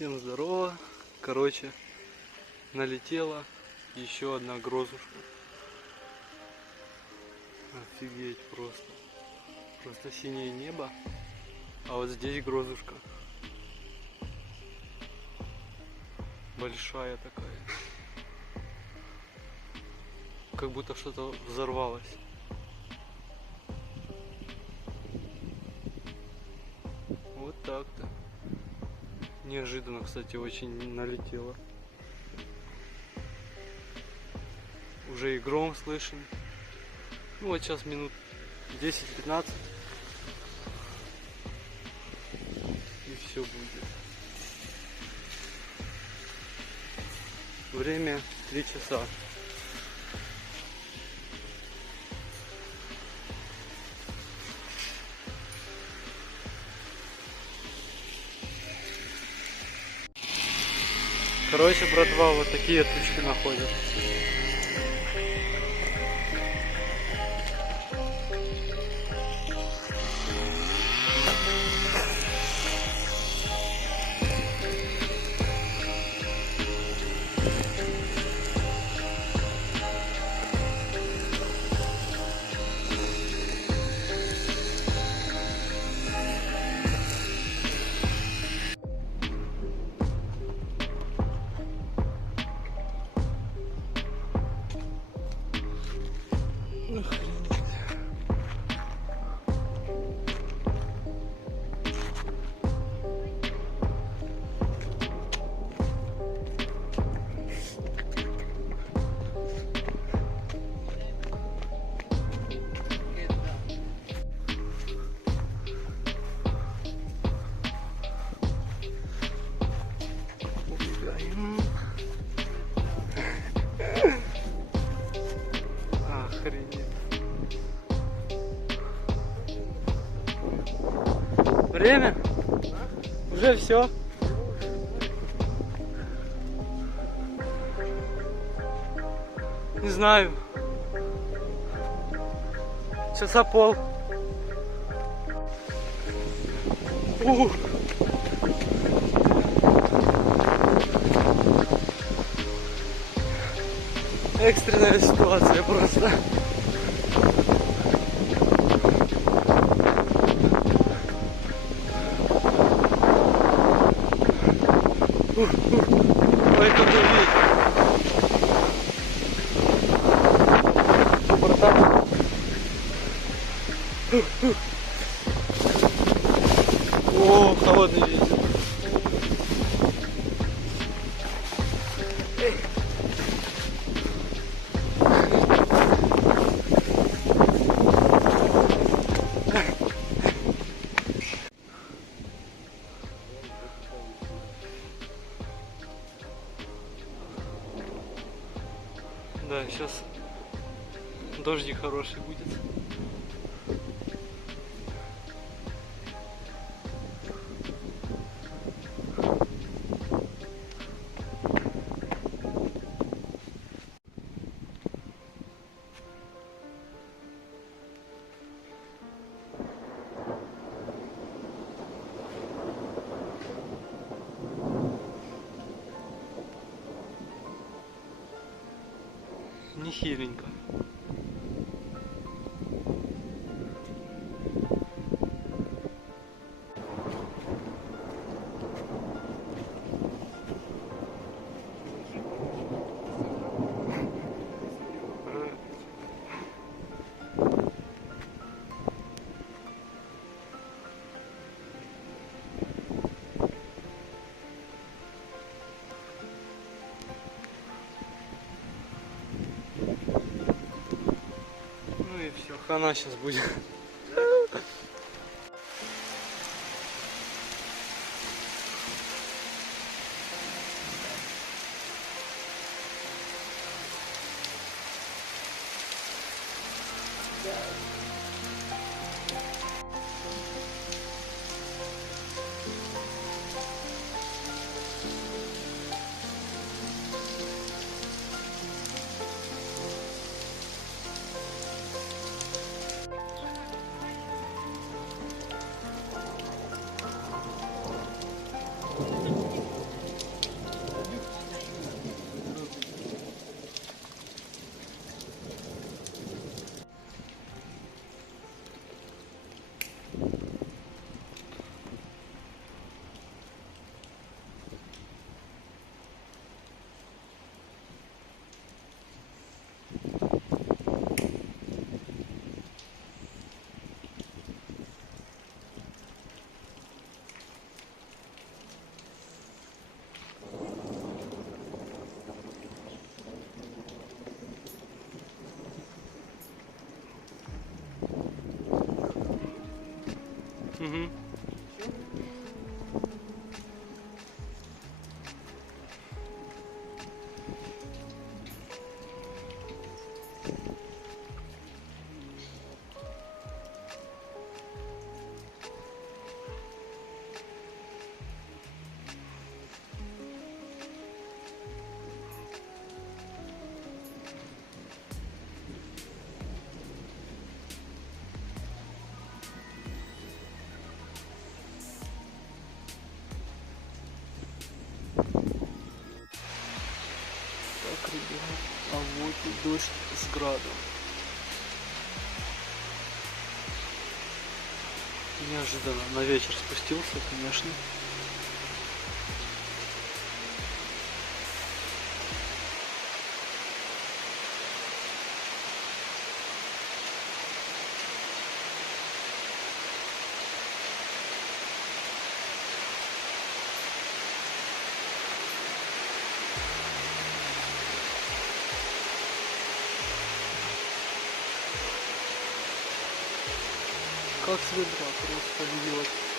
Всем здорово. Короче, налетела еще одна грозушка. Офигеть просто. Просто синее небо. А вот здесь грозушка. Большая такая. Как будто что-то взорвалось. Вот так-то. Неожиданно, кстати, очень налетело. Уже и гром слышен. Ну вот сейчас минут 10-15. И все будет. Время 3 часа. Короче, братва, вот такие тучки находят. Охренеть. Время? Уже все. Не знаю. Часа пол. Экстренная ситуация просто. Ой, это давит. Братан. О, холодный ветер. Да, сейчас дождик хороший будет. Нехиленько. Все, хана сейчас будет. дождь с градом. Неожиданно на вечер спустился, конечно. Как с ведра просто льет.